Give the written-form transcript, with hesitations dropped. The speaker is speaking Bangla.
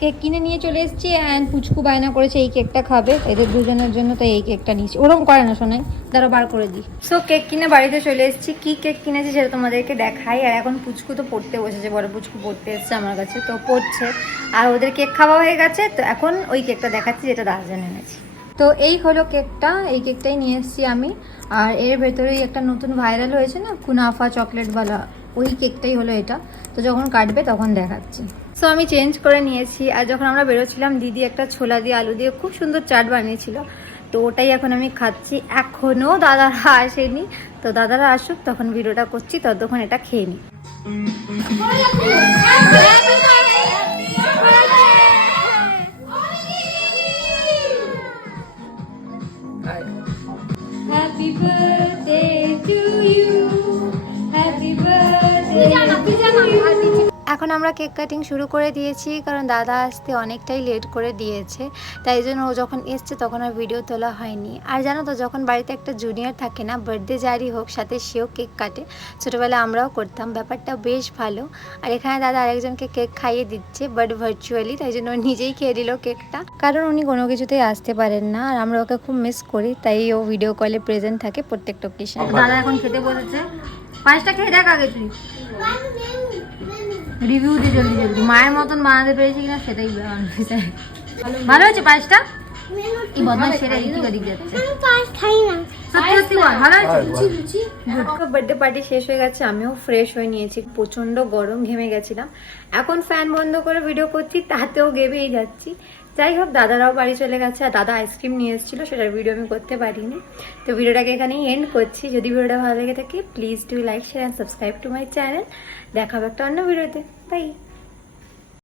কেক কিনে নিয়ে চলে এসেছি অ্যান্ড পুচকু বায়না করেছে এই কেকটা খাবে, এদের দুজনের জন্য, তাই এই কেকটা নিয়েছি। ওরকম করে না শোনাই, তারা বার করে দিই। সো কেক কিনে বাড়িতে চলে এসেছি। কি কেক কিনেছি সেটা তোমাদেরকে দেখাই। আর এখন পুচকু তো পড়তে বসেছে, বড় পুচকু পড়তে এসছে আমার কাছে, তো পড়ছে। আর ওদের কেক খাওয়া হয়ে গেছে, তো এখন ওই কেকটা দেখাচ্ছি যেটা দাদার জন্য এনেছি। তো এই হলো কেকটা, এই কেকটাই নিয়ে এসেছি আমি। আর এর ভেতরেই একটা নতুন ভাইরাল হয়েছে না কুনাফা চকলেটওয়ালা, ওই কেকটাই হলো এটা। তো যখন কাটবে তখন দেখাচ্ছি। সো আমি চেঞ্জ করে নিয়েছি। আর যখন আমরা বেরোচ্ছিলাম দিদি একটা ছোলা দিয়ে আলু দিয়ে খুব সুন্দর চাট বানিয়েছিল, তো ওটাই এখন আমি খাচ্ছি। এখনও দাদারা আসেনি, তো দাদারা আসুক তখন ভিডিওটা করছি, ততক্ষণ এটা খেয়ে নিই। Happy birthday to you. Happy birthday to you. এখন আমরা কেক কাটিং শুরু করে দিয়েছি, কারণ দাদা আসতে অনেকটাই লেট করে দিয়েছে, তাই জন্য ও যখন এসছে তখন আর ভিডিও তোলা হয়নি। আর জানো তো, যখন বাড়িতে একটা জুনিয়র থাকে না, বার্থডে যারই হোক, সাথে সেও কেক কাটে। ছোটোবেলায় আমরাও করতাম, ব্যাপারটা বেশ ভালো। আর এখানে দাদা আরেকজনকে কেক খাইয়ে দিচ্ছে, বাট ভার্চুয়ালি, তাই জন্য ও নিজেই খেয়ে দিল কেকটা, কারণ উনি কোনো কিছুতেই আসতে পারেন না। আর আমরা ওকে খুব মিস করি, তাই ও ভিডিও কলে প্রেজেন্ট থাকে প্রত্যেকটা অকেশনে। দাদা এখন খেতে বসেছে, পাঁচটা খেয়ে দেখ আগে তুই, রিভিউ দি জলদি জলদি। মায়ের মতন বানাতে পেরেছি কিনা সেটাই ভালো হয়েছে পায়েসটা। এই বদমাস সেটা দিকে দিক যাচ্ছে, সত্যি ভালো হয়েছে। বার্থডে পার্টি শেষ হয়ে গেছে, আমিও ফ্রেশ হয়ে নিয়েছি, প্রচন্ড গরম, ঘেমে গেছিলাম। এখন ফ্যান বন্ধ করে ভিডিও করছি, তাতেও গেবেই যাচ্ছি। যাই হোক, দাদারাও বাড়ি চলে গেছে, আর দাদা আইসক্রিম নিয়ে এসেছিলো, সেটার ভিডিও আমি করতে পারিনি। তো ভিডিওটাকে এখানেই এন্ড করছি। যদি ভিডিওটা ভালো লেগে থাকে please do like, share and subscribe to my channel. দেখা হবে একটা অন্য ভিডিওতে। বাই।